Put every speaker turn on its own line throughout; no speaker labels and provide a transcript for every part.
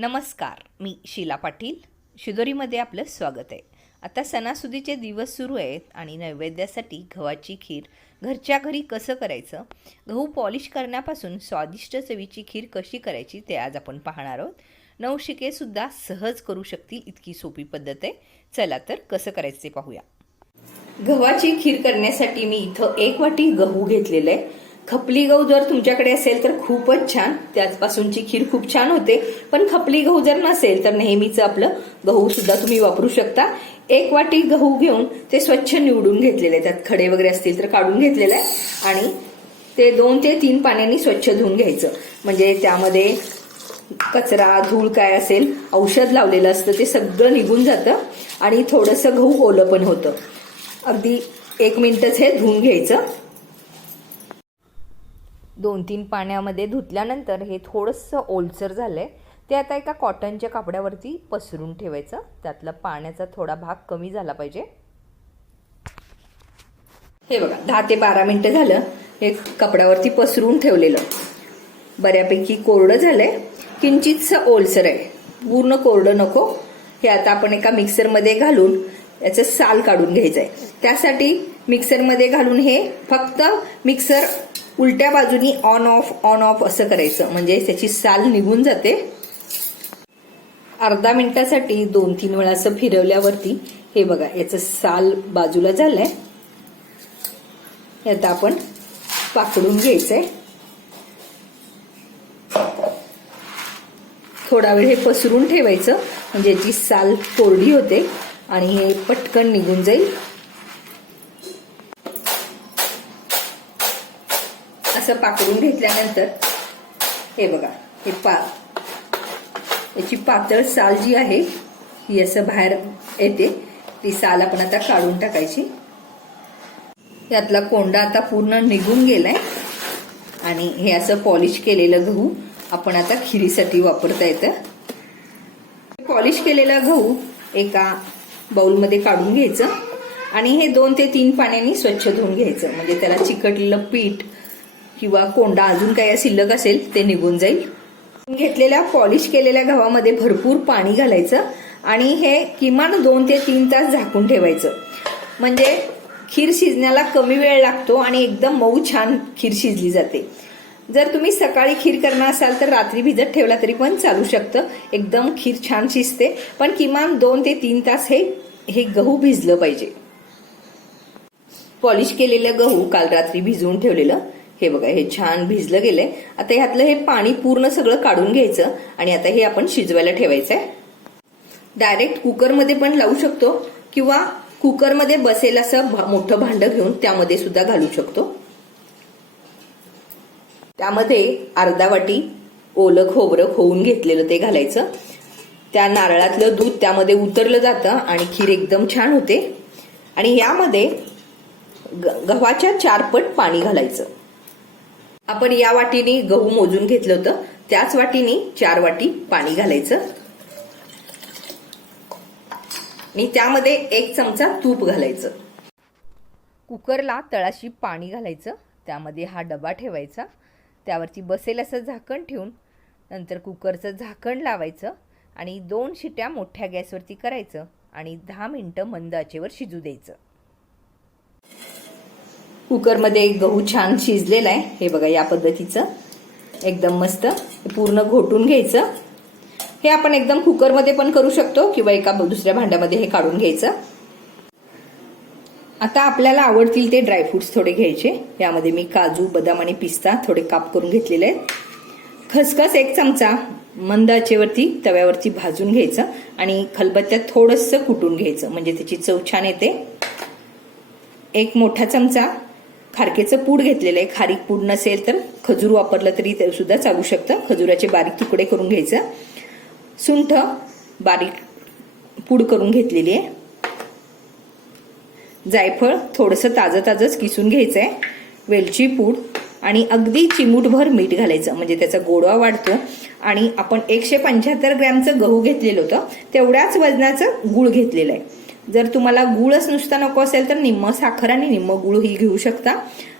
नमस्कार मी शीला पाटील. शिदोरीमध्ये आपलं स्वागत आहे. आता सणासुदीचे दिवस सुरू आहेत आणि नैवेद्यासाठी गव्हाची खीर घरच्या घरी कसं करायचं गहू पॉलिश करण्यापासून स्वादिष्ट चवीची खीर कशी करायची ते आज आपण पाहणार आहोत. नवशिकेसुद्धा सहज करू शकतील इतकी सोपी पद्धत आहे. चला तर कसं करायचं ते पाहूया. गव्हाची खीर करण्यासाठी मी इथं एक वाटी गहू घेतलेलं आहे. खपली गहू जर तुमच्याकडे असेल तर खूपच छान. त्याचपासूनची खीर खूप छान होते. पण खपली गहू जर नसेल तर नेहमीचं आपलं गहू सुद्धा तुम्ही वापरू शकता. एक वाटी गहू घेऊन ते स्वच्छ निवडून घेतलेले आहे. त्यात खडे वगैरे असतील तर काढून घेतलेलं आहे. आणि ते दोन ते तीन पाण्याने स्वच्छ धुवून घ्यायचं. म्हणजे त्यामध्ये कचरा धूळ काय असेल औषध लावलेलं असतं ते सगळं निघून जातं. आणि थोडंसं गहू ओलं पण होतं. अगदी एक मिनिटच हे धुवून घ्यायचं. दोन तीन पाण्यामध्ये धुतल्यानंतर हे थोडंसं ओलसर झालं आहे ते आता एका कॉटनच्या कापड्यावरती पसरून ठेवायचं. त्यातला पाण्याचा थोडा भाग कमी झाला पाहिजे. हे बघा दहा ते बारा मिनिटं झालं हे कपड्यावरती पसरून ठेवलेलं. बऱ्यापैकी कोरडं झालंय. किंचितसं ओलसर आहे. पूर्ण कोरडं नको. हे आता आपण एका मिक्सरमध्ये घालून याचं साल काढून घ्यायचं आहे त्यासाठी मिक्सरमध्ये घालून हे फक्त मिक्सर उलट्या बाजूनी ऑन ऑफ ऑन ऑफ असं करायचं. म्हणजे त्याची साल निघून जाते. अर्धा मिनिटासाठी दोन तीन वेळा असं फिरवल्यावरती हे बघा याचं साल बाजूला झालंय. हे आता आपण पाकडून घ्यायचंय. थोडा वेळ हे पसरून ठेवायचं. म्हणजे याची साल कोरडी होते आणि हे पटकन निघून जाईल. असं पाकडून घेतल्यानंतर हे बघा हे पा याची पातळ साल जी आहे ही असं बाहेर येते ती साल आपण आता काढून टाकायची. यातला कोंडा आता पूर्ण निघून गेलाय. आणि हे असं पॉलिश केलेलं गहू आपण आता खिरीसाठी वापरता येतं. पॉलिश केलेला गहू एका बाउलमध्ये काढून घ्यायचं. आणि हे दोन ते तीन पाण्याने स्वच्छ धुवून घ्यायचं. म्हणजे त्याला चिकटलेलं पीठ किंवा कोंडा अजून काही शिल्लक असेल ते निघून जाईल. घेतलेल्या पॉलिश केलेल्या गव्हामध्ये भरपूर पाणी घालायचं आणि हे किमान दोन ते तीन तास झाकून ठेवायचं. म्हणजे खीर शिजण्याला कमी वेळ लागतो आणि एकदम मऊ छान खीर शिजली जाते. जर तुम्ही सकाळी खीर करणार असाल तर रात्री भिजत ठेवला तरी पण चालू शकतं. एकदम खीर छान शिजते. पण किमान दोन ते तीन तास हे हे गहू भिजलं पाहिजे. पॉलिश केलेलं गहू काल रात्री भिजवून ठेवलेलं. हे बघा हे छान भिजलं गेलंय. आता ह्यातलं हे पाणी पूर्ण सगळं काढून घ्यायचं आणि आता हे आपण शिजवायला ठेवायचंय. डायरेक्ट कुकरमध्ये पण लावू शकतो किंवा कुकरमध्ये बसेल असं मोठं भांडं घेऊन त्यामध्ये सुद्धा घालू शकतो. त्यामध्ये अर्धा वाटी ओलं खोबरं होऊन घेतलेलं ते घालायचं. त्या नारळातलं दूध त्यामध्ये उतरलं जातं आणि खीर एकदम छान होते. आणि यामध्ये गव्हाच्या चार पट पाणी घालायचं. आपण या वाटीने गहू मोजून घेतलं होतं. त्याच वाटीने चार वाटी पाणी घालायचं. आणि त्यामध्ये एक चमचा तूप घालायचं. कुकरला तळाशी पाणी घालायचं. त्यामध्ये हा डबा ठेवायचा. त्यावरती बसेल असं झाकण ठेवून नंतर कुकरचं झाकण लावायचं आणि दोन शिट्या मोठ्या गॅसवरती करायचं आणि दहा मिनटं मंद आचेवर शिजू द्यायचं. कुकरमध्ये गहू छान शिजलेला आहे. हे बघा या पद्धतीचं. एकदम मस्त. पूर्ण घोटून घ्यायचं. हे आपण एकदम कुकरमध्ये पण करू शकतो किंवा एका दुसऱ्या भांड्यामध्ये हे काढून घ्यायचं. आता आपल्याला आवडतील ते ड्रायफ्रुट्स थोडे घ्यायचे. यामध्ये मी काजू बदाम आणि पिस्ता थोडे काप करून घेतलेले आहेत. खसखस एक चमचा. मंदाचेवरती तव्यावरती भाजून घ्यायचं आणि खलबत्त्यात थोडंसं कुटून घ्यायचं. म्हणजे त्याची चव छान येते. एक मोठा चमचा. खारकेचं पूड घेतलेलं आहे. खारीक पूड नसेल तर खजूर वापरलं तरी ते सुद्धा चालू शकतं. खजुराचे बारीक तुकडे करून घ्यायचं. सुंठ बारीक पूड करून घेतलेली आहे. जायफळ थोडंसं ताजं ताजंच किसून घ्यायचं आहे वेलची पूड आणि अगदी चिमूटभर मीठ घालायचं. म्हणजे त्याचा गोडवा वाढतो. आणि आपण एकशे पंच्याहत्तर ग्रॅमचं गहू घेतलेलं होतं. तेवढ्याच वजनाचं गुळ घेतलेलं आहे. जर तुम्हाला गुळच नुसता नको असेल तर निम्म साखर आणि निम्म गुळ ही घेऊ शकता.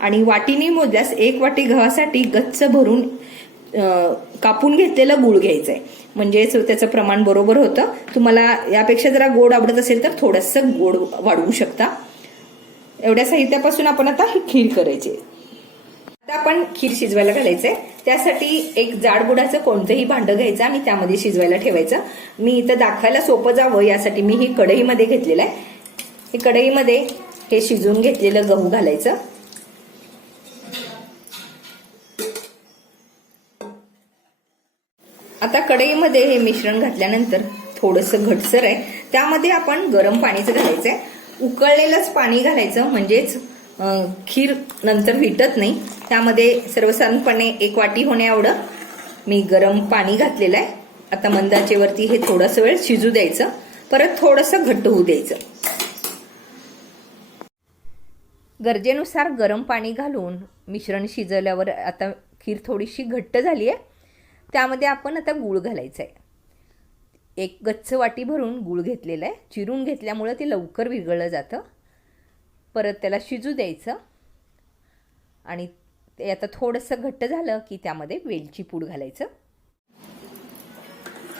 आणि वाटीने मोजल्यास एक वाटी गव्हासाठी गच्च भरून कापून घेतलेलं गुळ घ्यायचं आहे म्हणजेच त्याचं प्रमाण बरोबर होतं. तुम्हाला यापेक्षा जरा गोड आवडत असेल तर थोडंसं गोड वाढवू शकता. एवढ्या साहित्यापासून आपण आता ही खीर करायची. आहे. आता आपण खीर शिजवायला घालायचंय. त्यासाठी एक जाड बुडाचं कोणतंही भांडं घ्यायचं आणि त्यामध्ये शिजवायला ठेवायचं. मी इथं दाखवायला सोपं जावं यासाठी मी ही कढईमध्ये घेतलेलं आहे. हे कढईमध्ये हे शिजवून घेतलेलं गहू घालायचं. आता कढईमध्ये हे मिश्रण घातल्यानंतर थोडंसं घटसर आहे. त्यामध्ये आपण गरम पाणीच घालायचंय. उकळलेलंच पाणी घालायचं म्हणजेच खीर नंतर विटत नाही. त्यामध्ये सर्वसाधारणपणे एक वाटी होण्या एवढं मी गरम पाणी घातलेलं आहे. आता मंदाचेवरती हे थोडंसं वेळ शिजू द्यायचं. परत थोडंसं घट्ट होऊ द्यायचं. गरजेनुसार गरम पाणी घालून मिश्रण शिजवल्यावर आता खीर थोडीशी घट्ट झाली आहे. त्यामध्ये आपण आता गूळ घालायचं आहे. एक गच्च वाटी भरून गूळ घेतलेलं आहे. चिरून घेतल्यामुळं ते लवकर विरघळलं जातं. परत त्याला शिजू द्यायचं. आणि ते आता थोडंसं घट्ट झालं की त्यामध्ये वेलची पूड घालायचं.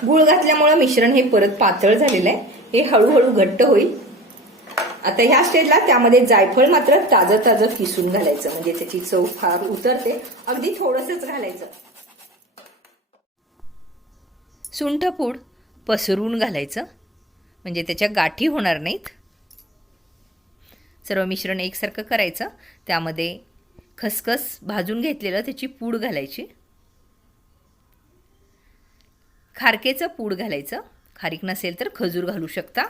गूळ घातल्यामुळं मिश्रण हे परत पातळ झालेलं आहे. हे हळूहळू घट्ट होईल. आता ह्या स्टेजला त्यामध्ये जायफळ मात्र ताजं ताजं किसून घालायचं. म्हणजे त्याची चव फार उतरते. अगदी थोडंसंच घालायचं. सुंठपूड पसरून घालायचं. म्हणजे त्याच्या गाठी होणार नाहीत. सर्व मिश्रण एकसारखं करायचं. त्यामध्ये खसखस भाजून घेतलेलं त्याची पूड घालायची. खारकेचं पूड घालायचं. खारीक नसेल तर खजूर घालू शकता.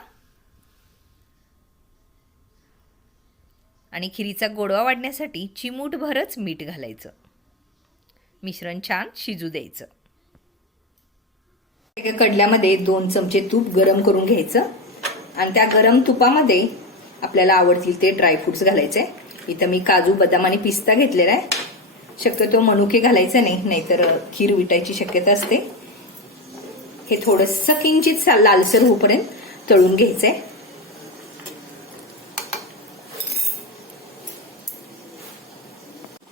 आणि खिरीचा गोडवा वाढण्यासाठी चिमूटभरच मीठ घालायचं. मिश्रण छान शिजू द्यायचं. एका कडल्यामध्ये दोन चमचे तूप गरम करून घ्यायचं. आणि त्या गरम तुपामध्ये आपल्याला आवडतील ते ड्रायफ्रुट्स घालायचे. इथं मी काजू बदाम आणि पिस्ता घेतलेला आहे. शक्यतो मनुके घालायचे नाही नाहीतर खीर विटायची शक्यता असते. हे थोडंसं किंचित लालसर होईपर्यंत तळून घ्यायचंय.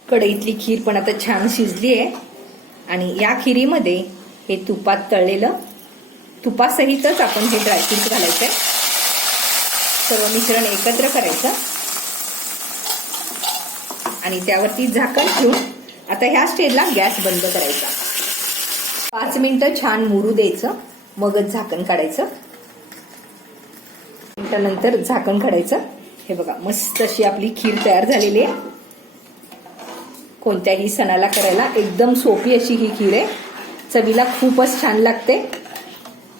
कढईतली खीर पण आता छान शिजली आहे. आणि या खिरीमध्ये हे तुपात तळलेलं तुपासहितच आपण हे ड्रायफ्रुट्स घालायचे सर्व मिश्रण एकत्र करायचं. आणि त्यावरती झाकण ठेवून आता ह्या स्टेजला गॅस बंद करायचा. पाच मिनिटं छान मुरू द्यायचं. मगच झाकण काढायचं. मिनिटानंतर झाकण काढायचं. हे बघा मस्त अशी आपली खीर तयार झालेली आहे. कोणत्याही सणाला करायला एकदम सोपी अशी ही खीर आहे. चवीला खूपच छान लागते.